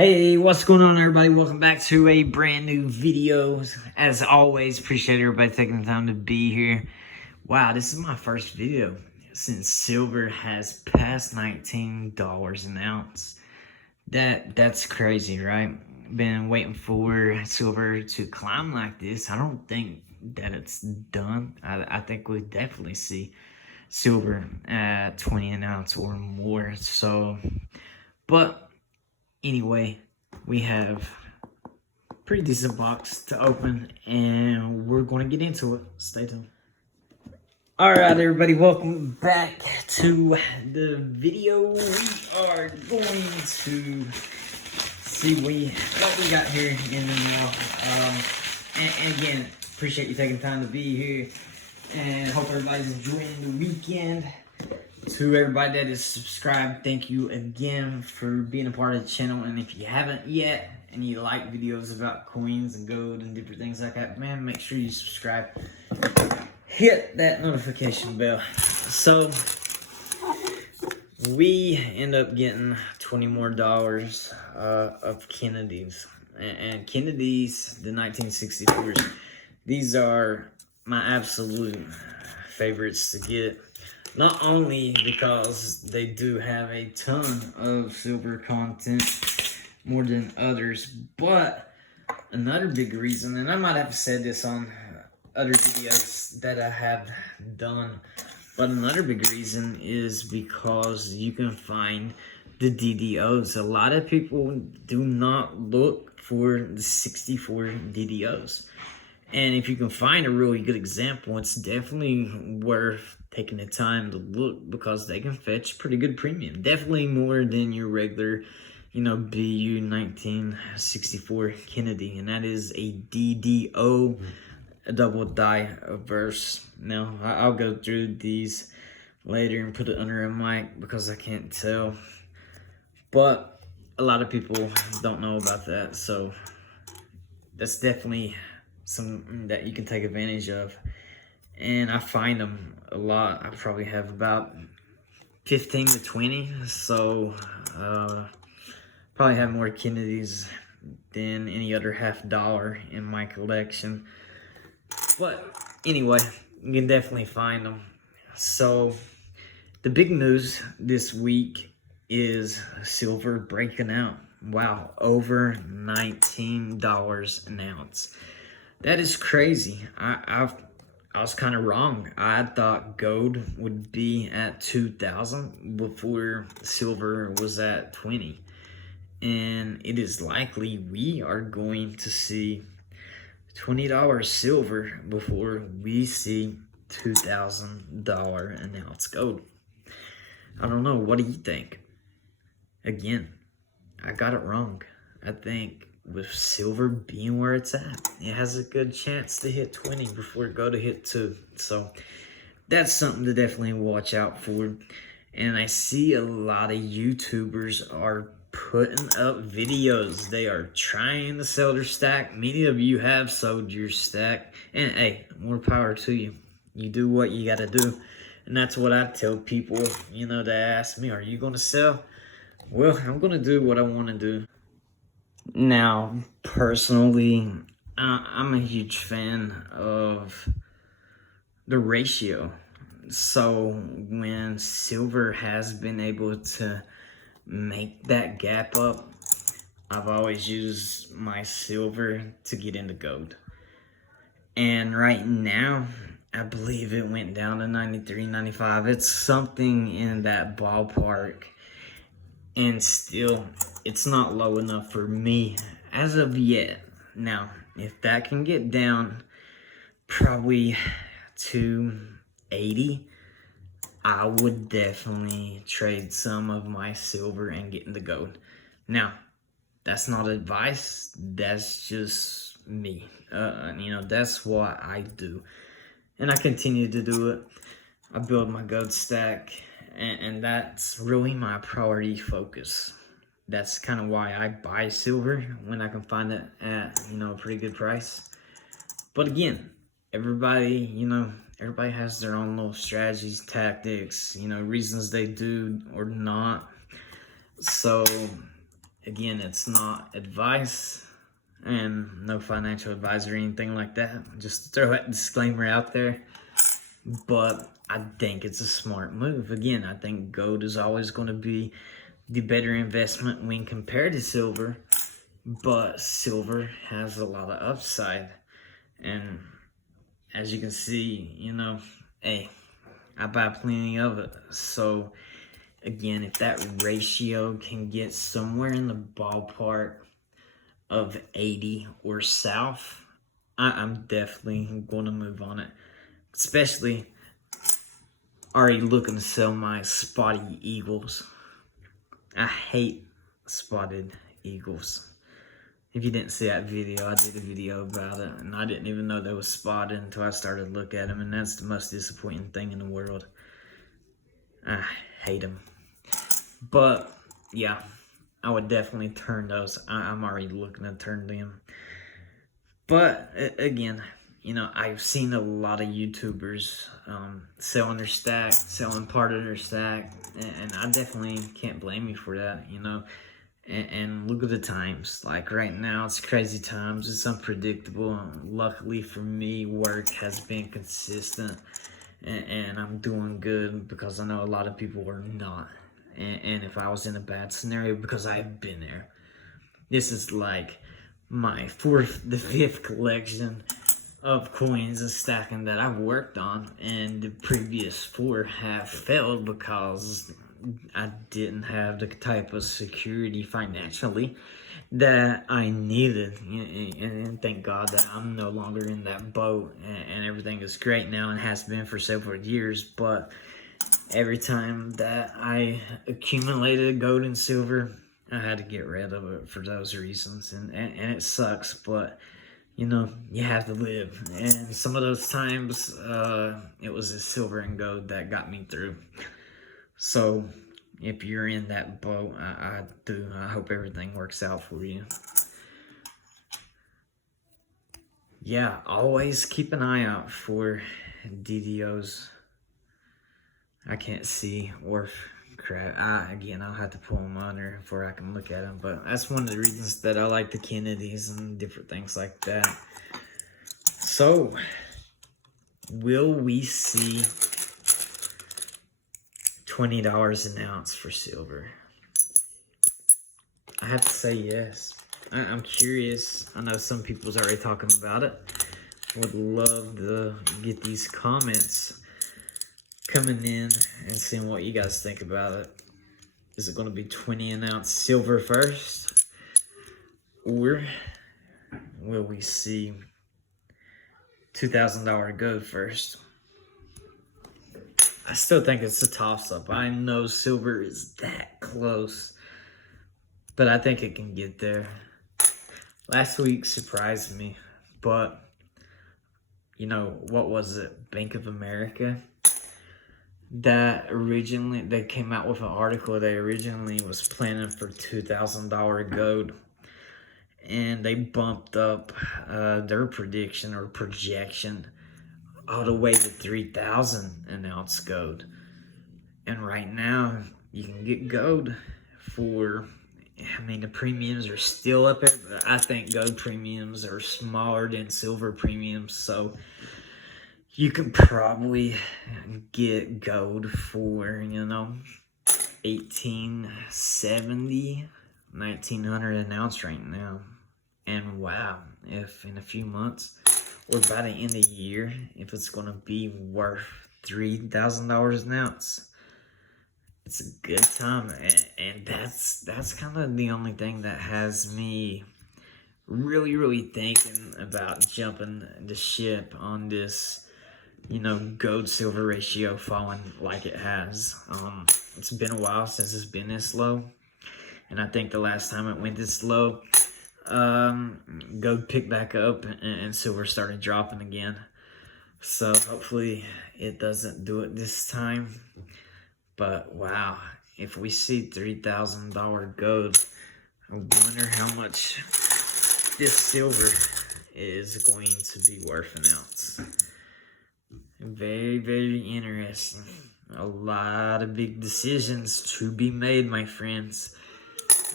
Hey, what's going on, everybody? Welcome back to a brand new video. As always, appreciate everybody taking the time to be here. Wow, this is my first video since silver has passed $19 an ounce. That's crazy, right? Been waiting for silver to climb like this. I don't think that it's done. I think we'll definitely see silver at 20 an ounce or more. But anyway, we have a pretty decent box to open, and we're going to get into it. Stay tuned. All right, everybody, welcome back to the video. We are going to see what we got here in the mail. And again, appreciate you taking time to be here, and hope everybody's enjoying the weekend. To everybody that is subscribed, thank you again for being a part of the channel. And if you haven't yet and you like videos about coins and gold and different things like that, man, make sure you subscribe. Hit that notification bell. So we end up getting $20 more of Kennedy's. And Kennedy's, the 1964s, these are my absolute favorites to get. Not only because they do have a ton of silver content, more than others, but another big reason, and I might have said this on other videos that I have done, but another big reason is because you can find the DDOs. A lot of people do not look for the 64 DDOs. And if you can find a really good example, it's definitely worth taking the time to look because they can fetch pretty good premium. Definitely more than your regular, BU 1964 Kennedy. And that is a DDO, a double die verse. Now, I'll go through these later and put it under a mic because I can't tell. But a lot of people don't know about that. So that's definitely some that you can take advantage of, and I find them a lot. I probably have about 15 to 20, so probably have more Kennedys than any other $50 in my collection. But anyway, you can definitely find them. So the big news this week is silver breaking out. Wow, over $19 an ounce. That is crazy. I was kind of wrong. I thought gold would be at 2,000 before silver was at 20. And it is likely we are going to see $20 silver before we see $2,000 an ounce gold. I don't know. What do you think? Again, I got it wrong. I think with silver being where it's at, it has a good chance to hit 20 before it go to hit 2. So that's something to definitely watch out for. And I see a lot of YouTubers are putting up videos. They are trying to sell their stack. Many of you have sold your stack. And hey, more power to you. You do what you got to do. And that's what I tell people, that ask me, are you going to sell? Well, I'm going to do what I want to do. Now, personally, I'm a huge fan of the ratio. So when silver has been able to make that gap up, I've always used my silver to get into gold. And right now, I believe it went down to 93, 95. It's something in that ballpark. And still, it's not low enough for me as of yet. Now, if that can get down probably to 80, I would definitely trade some of my silver and get into gold. Now, that's not advice. That's just me. That's what I do. And I continue to do it. I build my gold stack. And that's really my priority focus. That's kind of why I buy silver when I can find it at, a pretty good price. But again, everybody has their own little strategies, tactics, reasons they do or not. So again, it's not advice and no financial advice or anything like that. Just throw that disclaimer out there. But I think it's a smart move. Again, I think gold is always going to be the better investment when compared to silver, but silver has a lot of upside. And as you can see, hey, I buy plenty of it. So again, if that ratio can get somewhere in the ballpark of 80 or south, I'm definitely going to move on it. Especially already looking to sell my spotty eagles. I hate spotted eagles. If you didn't see that video, I did a video about it, and I didn't even know they was spotted until I started to look at them, and that's the most disappointing thing in the world. I hate them. But, yeah, I would definitely turn those. I'm already looking to turn them. But, again, I've seen a lot of YouTubers selling their stack, selling part of their stack, and I definitely can't blame you for that, And look at the times. Like right now, it's crazy times. It's unpredictable. Luckily for me, work has been consistent, and I'm doing good because I know a lot of people are not. And if I was in a bad scenario, because I've been there. This is like my the fifth collection of coins and stacking that I've worked on, and the previous 4 have failed because I didn't have the type of security financially that I needed, and thank God that I'm no longer in that boat, and everything is great now and has been for several years. But every time that I accumulated gold and silver, I had to get rid of it for those reasons, and it sucks, but you have to live. And some of those times, it was the silver and gold that got me through. So, if you're in that boat, I hope everything works out for you. Yeah, always keep an eye out for DDOs. I can't see or crap. Again, I'll have to pull them under before I can look at them. But that's one of the reasons that I like the Kennedys and different things like that. So, will we see $20 an ounce for silver? I have to say yes. I'm curious. I know some people's already talking about it. Would love to get these comments coming in and seeing what you guys think about it. Is it going to be 20 an ounce silver first? Or will we see $2,000 gold first? I still think it's a toss-up. I know silver is that close, but I think it can get there. Last week surprised me, but what was it? Bank of America? That originally, they came out with an article. They originally was planning for $2,000 gold, and they bumped up their prediction or projection all the way to 3,000 an ounce gold. And right now, you can get gold for, the premiums are still up there, but I think gold premiums are smaller than silver premiums. So you can probably get gold for, $1,870, $1,900 an ounce right now. And wow, if in a few months or by the end of the year, if it's going to be worth $3,000 an ounce, it's a good time. And that's kind of the only thing that has me really, really thinking about jumping the ship on this, gold silver ratio falling like it has. It's been a while since it's been this low, and I think the last time it went this low, gold picked back up and silver started dropping again. So hopefully it doesn't do it this time. But wow, if we see $3,000 gold, I wonder how much this silver is going to be worth an ounce. Very, very interesting. A lot of big decisions to be made, my friends.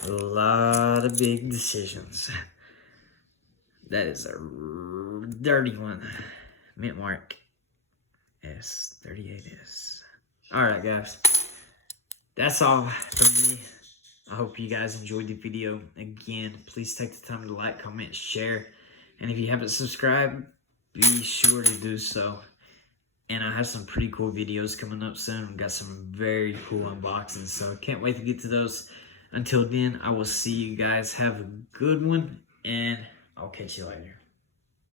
A lot of big decisions. That is a dirty one. Mint mark. Yes, 38 is. Alright, guys. That's all from me. I hope you guys enjoyed the video. Again, please take the time to like, comment, share. And if you haven't subscribed, be sure to do so. And I have some pretty cool videos coming up soon. We've got some very cool unboxings, so I can't wait to get to those. Until then, I will see you guys. Have a good one, and I'll catch you later.